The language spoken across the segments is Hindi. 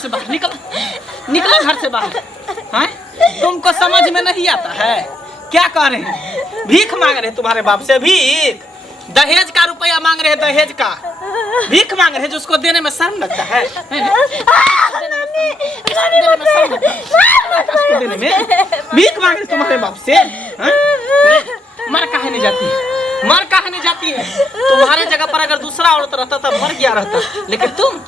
से बाहर निकलो, निकलो घर से बाहर। हैं? तुमको समझ में नहीं आता है? क्या कह रहे हैं? भीख मांग रहे हैं तुम्हारे बाप से? भीख? दहेज का रुपया मांग रहे हैं, दहेज का भीख मांग रहे हैं, जिसको देने में शर्म लगता है? देने में भीख मांग रहे तुम्हारे बाप से? मर काहे नहीं जाती है? मर काहे नहीं जाती है? तुम्हारे जगह पर अगर दूसरा औरत रहता तो मर गया रहता, लेकिन तुम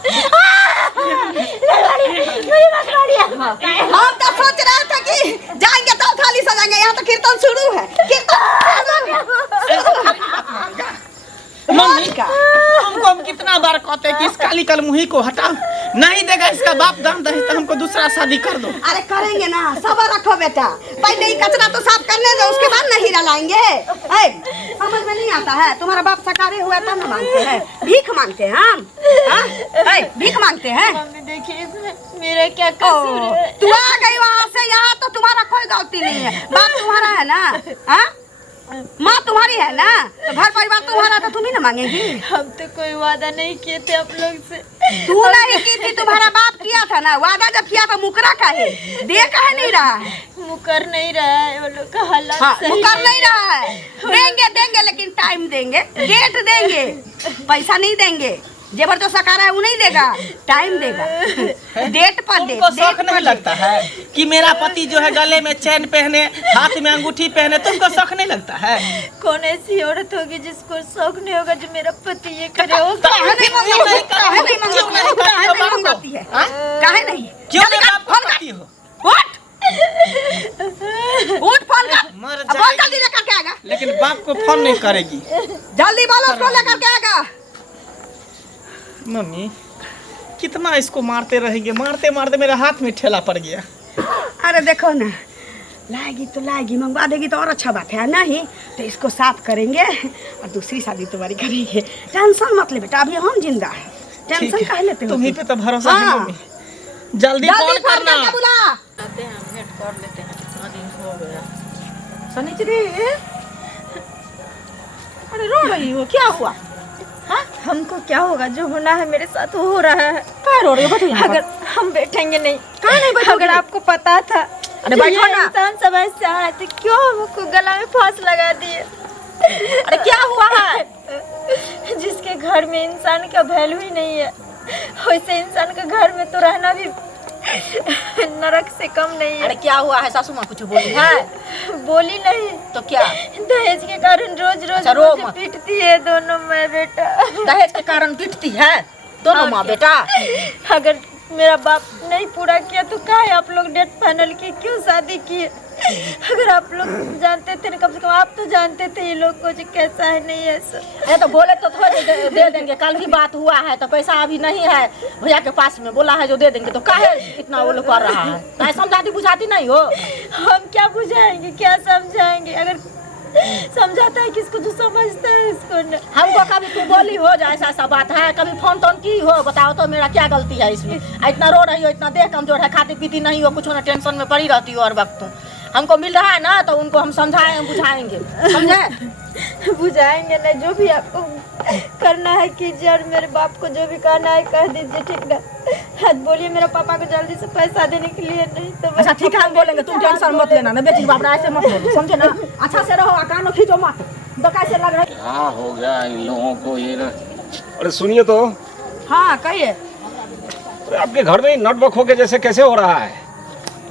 हम तो सोच रहे थे कि जाएंगे तो थाली सजाएंगे, यहाँ तो कीर्तन शुरू है। मम्मी का हमको हम कितना बार कहते हैं कि इस काली कलमुही को हटाओ, नहीं देगा इसका बाप दाम दहेज तो हमको दूसरा शादी कर दो। अरे करेंगे ना, सबर रखो बेटा, पहले ही कचरा तो साफ करने दो, उसके बाद ना हीरा लाएंगे। समझ में नहीं आता है? तुम्हारा बाप सरकारी हुआ था ना, मांगते हैं, भीख मांगते हैं हम, भीख मांगते हैं। मम्मी देखिए इसमें मेरा क्या कसूर है? तू आ गई वहाँ से यहाँ, तो तुम्हारा कोई गलती नहीं है। बाप तुम्हारा है ना, माँ तुम्हारी है ना, तो घर परिवार तुम्हारा, तो तुम ही ना मांगेगी। हम तो कोई वादा नहीं किए थे आप लोग से। तू नहीं की थी, तुम्हारा बाप किया था ना वादा। जब किया था मुकरा काहे दे, काहे नहीं रहा है? मुकर नहीं रहा है, वो लोग का हालात सही मुकर नहीं रहा है। देंगे देंगे, लेकिन टाइम देंगे, डेट देंगे, पैसा नहीं देंगे। जेबर जो सकारा है वो नहीं देगा, टाइम देगा, डेट पर दे। तुमको शौक नहीं लगता है कि मेरा पति जो है गले में चैन पहने, हाथ में अंगूठी पहने? तुमको शौक नहीं लगता है? कौन ऐसी औरत होगी जिसको शौक नहीं होगा जो मेरा पति ये करे? वो काहे नहीं मंगाती है? काहे नहीं? क्यों मेरे बाप को पति हो? उठ फोन कर, मर अब बोल जल्दी लेकर के आएगा। लेकिन बाप को फोन नहीं करेगी। जल्दी बोलो, उसको लेकर के आएगा। मम्मी कितना इसको मारते रहेंगे, मारते मारते मेरे हाथ में ठेला पड़ गया। अरे देखो ना, लाएगी तो लाएगी, मंगवा देगी तो और अच्छा बात है। नहीं तो इसको साफ करेंगे और दूसरी शादी तुम्हारी करेंगे। टेंशन मत ले बेटा, अभी हम जिंदा है, टेंशन काहे लेते हो? तुम्हीं पे तो भरोसा है मम्मी। जल्दी फोन करना। बुला आते हैं, भेंट कर लेते हैं, कितना दिन हो गया। सनिचरी, अरे रो रही हो, क्या हुआ? हमको क्या होगा? जो होना है मेरे साथ हो रहा है। क्या रो रही हो? बैठो यहाँ पर। अगर हम बैठेंगे नहीं, कहाँ नहीं बैठोगी? अगर आपको पता था अरे बैठो ना। इंसान सब ऐसे आए थे, क्यों हमको गला में फांस लगा दिए? अरे क्या हुआ है? जिसके घर में इंसान का वैल्यू ही नहीं है, वैसे इंसान के घर में तो रहना भी नरक से कम नहीं है। अरे क्या हुआ है? सासू माँ कुछ बोली है? बोली नहीं तो क्या? दहेज के कारण रोज रोज रो मुझे मत। पीटती है दोनों माँ बेटा। दहेज के कारण पिटती है दोनों माँ बेटा? अगर मेरा बाप नहीं पूरा किया तो काहे आप लोग डेट फाइनल किए, क्यों शादी किए? अगर आप लोग जानते थे ना, कम से कम आप तो जानते थे ये लोग को जो कैसा है नहीं है सब। अरे तो बोले तो थोड़े दे देंगे, कल भी बात हुआ है तो पैसा अभी नहीं है भैया के पास में, बोला है जो दे देंगे, तो काहे इतना वो लोग कर रहा है? काहे समझाती बुझाती नहीं हो? हम क्या बुझाएंगे, क्या समझाएंगे? अगर समझाता है किसको जो समझता है इसको न। हमको कभी तू बोली हो जो ऐसा ऐसा बात है, कभी फोन तोन की हो? बताओ तो मेरा क्या गलती है इसमें? इतना रो रही हो, इतना देह कमजोर है, खाती पीती नहीं हो, कुछ ना टेंशन में पड़ी रहती हो हर वक्त। हमको मिल रहा है ना तो उनको हम समझाएंगे बुझाएंगे, समझे? बुझाएंगे नहीं, जो भी आपको करना है कीजिए, और मेरे बाप को जो भी करना है कह दीजिए, ठीक ना? आज बोलिए मेरे पापा को जल्दी से पैसा देने के लिए, नहीं तो अच्छा ठीक है, हम बोलेंगे, तुम टेंशन मत लेना ना बेटी बाप, ऐसे मत बोलो, समझे ना? अच्छा से रहो, कानो खींचो मत, तो कैसे लग रहा है? हाँ हो गया इन लोगों को ये ना। अरे सुनिए तो, हाँ कहिए, अरे आपके घर में नट बखो के जैसे कैसे हो रहा है?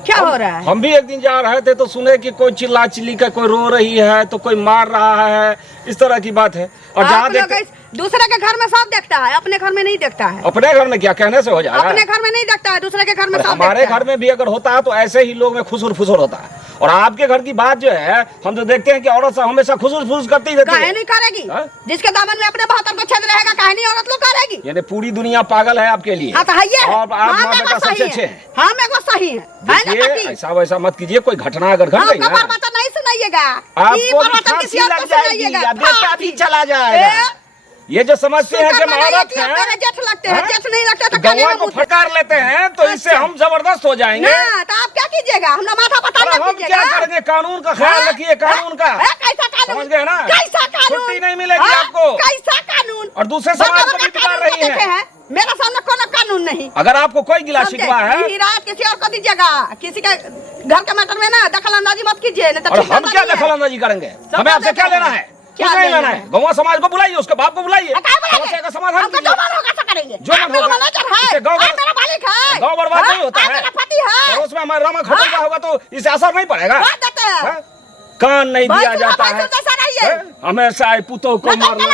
क्या हो रहा है? हम भी एक दिन जा रहे थे तो सुने कि कोई चिल्ला चिल्ली का, कोई रो रही है तो कोई मार रहा है, इस तरह की बात है। और जहाँ देखते दूसरे के घर में सब देखता है, अपने घर में नहीं देखता है। अपने घर में क्या कहने से हो जा रहा अपने है? घर में नहीं देखता है, दूसरे के घर में सब हमारे देखता है। घर में भी अगर होता है तो ऐसे ही लोग में खुसुर फुसुर होता है। और आपके घर की बात जो है, हम तो देखते हैं कि औरत सब हमेशा खुसुर फुसुर करती रहती काहे है। नहीं करेगी? हाँ? जिसके दामन में अपने 72 को छेद रहेगा, काहे नहीं औरत लोग करेगी? यानी पूरी दुनिया पागल है आपके लिए। हाँ तो है ये। और आप माँ बेटा सबसे अच्छे हैं। हाँ मैं वो सही है ना देखिए, काकी? ऐसा वैसा मत कीजिए, कोई घटना अगर घट गई आपका ना, परवचन नहीं सुनाइएगा, आपको ये भी परवचन फांसी किसी और लग को जाएगी सुनाइएगा। या बेटा भी चला जाएगा। ये जो समझते हैं कि हम औरत हैं, मेरे जेठ लगते हैं, हाँ? जेठ नहीं लगता तो काने गौवा में को मुँह फटकार लेते हैं तो इससे हम जबरदस्त हो जाएंगे। ना, तो आप क्या कीजिएगा? हमरा माथा पता और नहीं हम कीजिएगा। क्या करेंगे? कानून का ख्याल रखिए, कानून का। कैसा कानून? समझ गए ना? कैसा कानून? छुट्टी नहीं मिलेगी हाँ? आपको। कैसा कानून? और दूसरे समाज को भी बिगाड़ रही है। मेरा सामने कोनो कानून नहीं। अगर आपको कोई गिला शिकवा है, हिरायत किसी और को दीजिएगा, किसी के घर के मैटर में ना दखल अंदाजी मत कीजिए, नहीं तो और हम क्या दखल अंदाजी करेंगे? हमें आपसे क्या लेना है? क्या नहीं लेना है? गौवा समाज को बुलाइए, उसके बाप को बुलाइए, समस्या का समाधान कीजिए। जो मन होगा गाँव बर्बाद नहीं होता है। पड़ोस में हमारे रामा खटोला होगा तो इसे असर नहीं पड़ेगा। कान नहीं दिया जाता है हमेशा पुतों को मारना।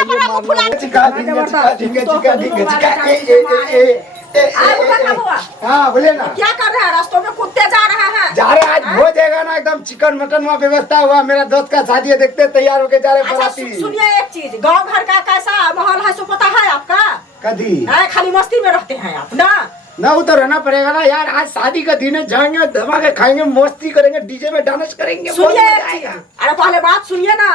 हाँ बोले ना, क्या कर रहे हैं? रास्तों में कुत्ते जा रहे हैं। जा रहे आज हो जाएगा ना, एकदम चिकन मटन वहाँ व्यवस्था हुआ। मेरा दोस्त का शादी है, देखते तैयार होके जा रहे बराती। सुनिए एक चीज, गांव घर का कैसा माहौल है सो पता है आपका? कभी खाली मस्ती में रहते हैं आप ना वो तो रहना पड़ेगा ना यार। आज शादी का दिन है, जाएंगे धमाके खाएंगे, मस्ती करेंगे, डीजे में डांस करेंगे। सुनिए एक चीज, अरे पहले बात सुनिए ना।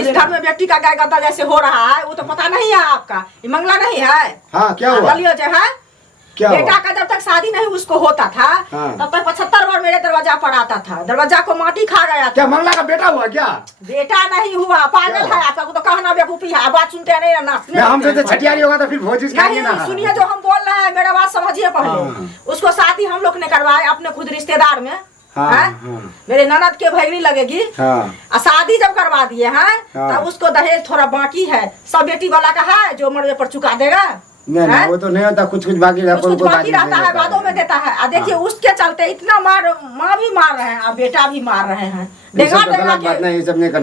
इस घर में बेटी का गाय गद्दा जैसे हो रहा है वो तो पता नहीं है आपका? ये मंगला नहीं है? हाँ क्या हुआ? बोलिए जो है क्या बेटा का जब तक शादी नहीं उसको होता था तब तक 75 बार मेरे दरवाजा पर आता था, दरवाजा को माटी खा गया था। क्या मंगला का बेटा हुआ क्या? बेटा नहीं हुआ, पागल है आपका तो कहना बेवकूफी है। बात सुनते नहीं ना, हम सोचे छठियारी होगा तो फिर भोज खाएंगे ना। सुनिए जो हम बोल रहे हैं, मेरा बात समझिए पहले। उसको शादी हम लोग ने करवाए अपने खुद रिश्तेदार में। मेरे ननद के भैरी लगेगी। शादी जब करवा दिए हैं तब उसको दहेज थोड़ा बाकी है, सब बेटी वाला का है जो मरवे पर चुका देगा। नहीं वो तो नहीं होता, कुछ बाकी रहता है, बादों में देता है। देखिए उसके चलते इतना माँ भी मार रहे हैं और बेटा भी मार रहे हैं।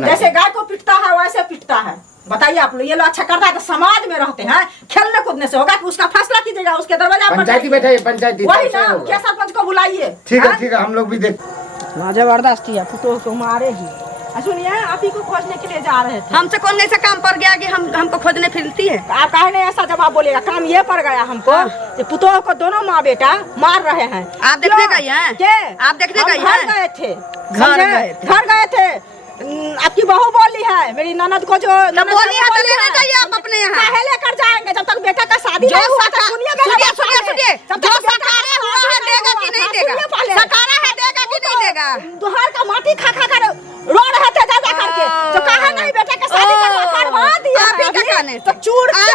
जैसे गाय को पिटता है वैसे पिटता है। बताइए आप लोग, ये लोग अच्छा करता है तो समाज में रहते हैं, खेलने कूदने से होगा कि उसका फैसला कीजिएगा उसके दरवाजा पर। पंचायती बैठे, पंचायती वही ना, क्या सरपंच को बुलाइए। ठीक है हम लोग भी देख। जबरदस्ती है, पुतोह को मारेगी। सुनिए आप ही को खोजने के लिए जा रहे थे। हमसे कौन ऐसा काम पड़ गया कि हमको खोजने फिरती है? आप कहे नहीं ऐसा जवाब बोलेगा? काम ये पड़ गया हमको कि पुतोह को दोनों माँ बेटा मार रहे हैं। आप देखने गई हैं? आप देखने गई हैं? घर गए थे, घर गए थे। आपकी बहू बोली है, मेरी ननद को जो बोली है तो लेने जाइए आप अपने यहाँ। काहे लेकर जाएंगे जब तक बेटा का शादी नहीं हुआ? सुनिए जो सकारा हुआ है देगा कि नहीं देगा? सकारा है देगा कि नहीं देगा? दुहार का माटी खा खा कर रो रहे थे जा करके, जो कहा नहीं बेटा का शादी करवा दिया। आप ही का कहने तो चूरेंगे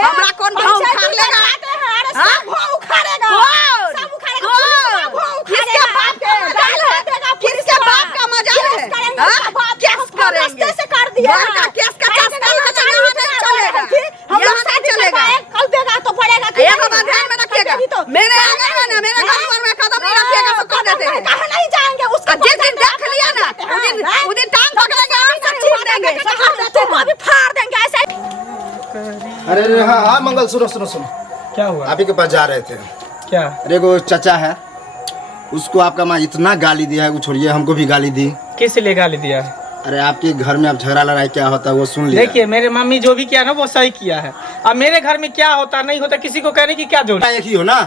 हमरा कौन भाव उखाड़ लेगा? किसके बाप का मजाल है? केस करेंगे, केस का चलेगा। कल देगा तो पड़ेगा। ध्यान में रखिएगा, मेरे आंगन में ना, मेरे घर में कदम नहीं रखिएगा तो कर देते हैं। कहाँ नहीं जाएंगे? उसका जिस दिन देख लिया ना उस दिन टांग पकड़ेंगे और सब मारेंगे, तुम अभी फाड़ देंगे ऐसे। अरे हाँ मंगल, सुनो सुनो सुनो, क्या हुआ? आप ही के पास जा रहे थे। क्या? अरे वो चाचा है, उसको आपका माँ इतना गाली दिया है, वो छोड़िए हमको भी गाली दी। किस लिए गाली दिया? अरे आपके घर में अब झगड़ा लड़ाई क्या होता है वो सुन लिया। देखिए मेरे मम्मी जो भी किया ना वो सही किया है। अब मेरे घर में क्या होता नहीं होता किसी को कहने की क्या जरूरत? एक ही हो ना,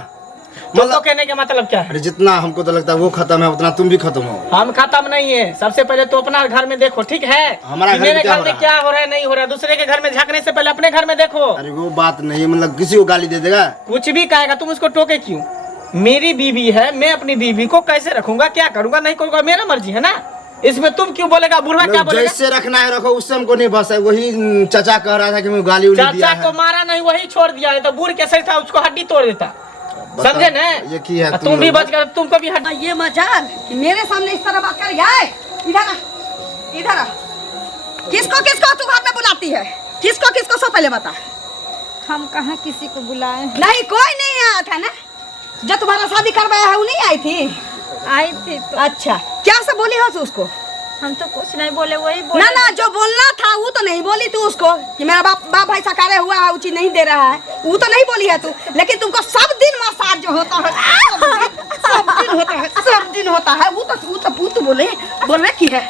मतलब कहने का मतलब क्या है? अरे जितना हमको तो लगता है वो खत्म है उतना तुम भी खत्म हो। हम खत्म नहीं है, सबसे पहले तो अपना घर में देखो, ठीक है? हमारा मेरे घर में क्या हो रहा है नहीं हो रहा है, दूसरे के घर में झांकने से पहले अपने घर में देखो। अरे वो बात नहीं, मतलब किसी को गाली दे देगा, कुछ भी कहेगा, तुम उसको टोके क्यों? मेरी बीवी है, मैं अपनी बीवी को कैसे रखूंगा, क्या करूंगा नहीं करूंगा, मेरा मर्जी है ना। इसमें तुम क्यों बोलेगा? बुढ़वा क्या बोलेगा? जैसे रखना है रखो, उससे हमको नहीं बस है। वही चाचा कह रहा था कि मैं गाली उली दिया है। चाचा को मारा नहीं, वही छोड़ दिया है, तो बूढ़ के सही था उसको हड्डी तोड़ देता। समझे ना? ये की है तुम भी बच कर, तुमको भी हड्डी। ये मजाल कि मेरे सामने इस तरह बात कर जाए। इधर किसको किसको तू घर में बुलाती है? किसको किसको सो पहले बता। हम कहाँ किसी को बुलाए? नहीं कोई नहीं आया था ना, जो तुम्हारा शादी करवाया है वो नहीं आई थी? आई थी तो। अच्छा क्या से बोली हो तू उसको? हम तो कुछ नहीं बोले, वही बोले। ना ना जो बोलना था वो तो नहीं बोली तू उसको कि मेरा बाप भाई सकारे हुआ है, उचित नहीं दे रहा है, वो तो नहीं बोली है तू। लेकिन तुमको सब दिन मसाज जो होता है, सब दिन होता है वो तो बोले की है।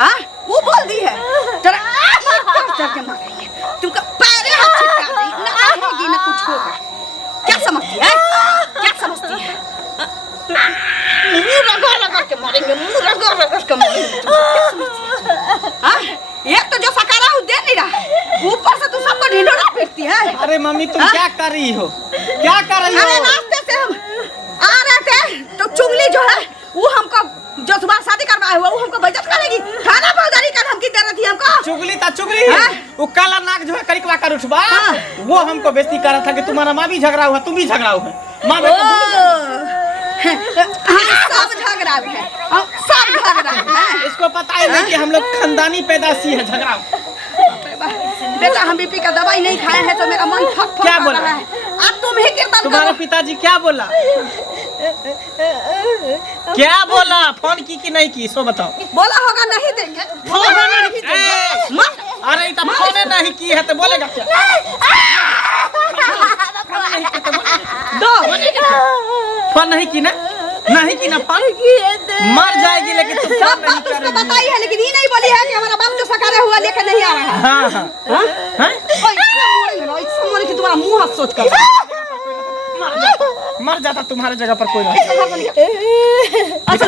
हाँ वो बोल दी है, चल के मारेंगे तुमको, पैरे हाथ छिटका देंगे, ना रहेगी ना कुछ होगा। क्या समझती है? क्या समझती है? मुंह लगा के मारेंगे, मुंह लगा के मारेंगे। एक तो जो सकारा वो दे नहीं रहा, ऊपर से तू सबको ढिंढोरा फेंकती है। अरे मम्मी तुम क्या कर रही हो? क्या कर रही अरे हो? रास्ते से हम आ रहे थे तो चुगली जो है वो हमको, जो तुम्हारा शादी करवाया हुआ वो हमको बेइज्जत करेगी। थाना पर गाड़ी का धमकी दे रही थी चुगली था चुगली। वो काला नाक जो है करिकवा कर उठवा, वो हमको बेइज्जती कर रहा था कि तुम्हारा माँ भी झगड़ा हुआ, तुम भी झगड़ा हुआ। माँ सब झगड़ा है, सब झगड़ा है। इसको पता है नहीं कि हम लोग खानदानी पैदाशी है झगड़ा। बेटा हम बीपी का दवाई नहीं खाए हैं तो मेरा मन फक क्या बोला? है। अब तुम ही कीर्तन तुम्हारे करो। पिताजी क्या बोला? क्या बोला? फोन की कि नहीं की, सो बताओ। बोला होगा नहीं देंगे, फोन नहीं देंगे। माँ, अरे तो फोन नहीं की है तो बोलेगा क्या? दो फोन नहीं की ना, नहीं की ना फोन, मर जाएगी लेकिन तुम सब फोन नहीं बात उसको करेगी। बताई है, लेकिन ये नहीं बोली है कि हमारा बाप जो सकारा हुआ लेकर नहीं आ रहा है। हाँ हाँ हाँ? इससे मोरे कि तुम्हारा मुंह हाथ सोच कर मर जाता तुम्हारे जगह पर कोई नहीं। अच्छा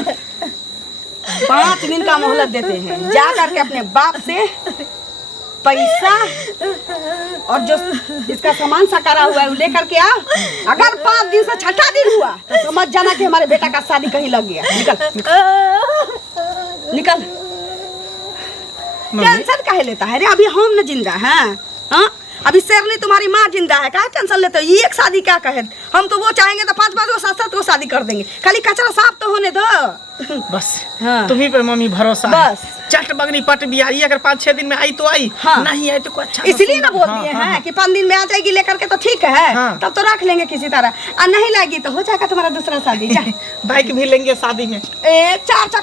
5 दिन का मोहलत देते हैं, जा करके अपने बाप से पैसा और जो इसका सामान सकारा हुआ है वो लेकर के आ। अगर 5 दिन से 6ठा दिन हुआ तो समझ जाना कि हमारे बेटा का शादी कहीं लग गया। निकल निकल। टेंशन काहे लेता है रे? अभी हम न जिंदा हैं, हाँ? अभी शेरनी तुम्हारी माँ जिंदा है, क्या टेंशन लेते हो? ये एक शादी क्या कहे, हम तो वो चाहेंगे तो 5 को 7 को शादी कर देंगे। खाली कचरा साफ तो होने दो। बस हाँ। तुम्ही पे मम्मी भरोसा है। बस। चट बगनी पट भी आई, अगर 5-6 दिन में आई तो आई, हाँ। नहीं आई तो कोई अच्छा इसलिए ना बोल हाँ, दिए हाँ, हैं हाँ। कि 5 दिन में आ जाएगी लेकर के तो ठीक है, हाँ। तब तो रख लेंगे किसी तरह। और नहीं लाएगी तो हो जाएगा तुम्हारा दूसरा शादी। जा। बाइक भी लेंगे शादी में। 4 चक्का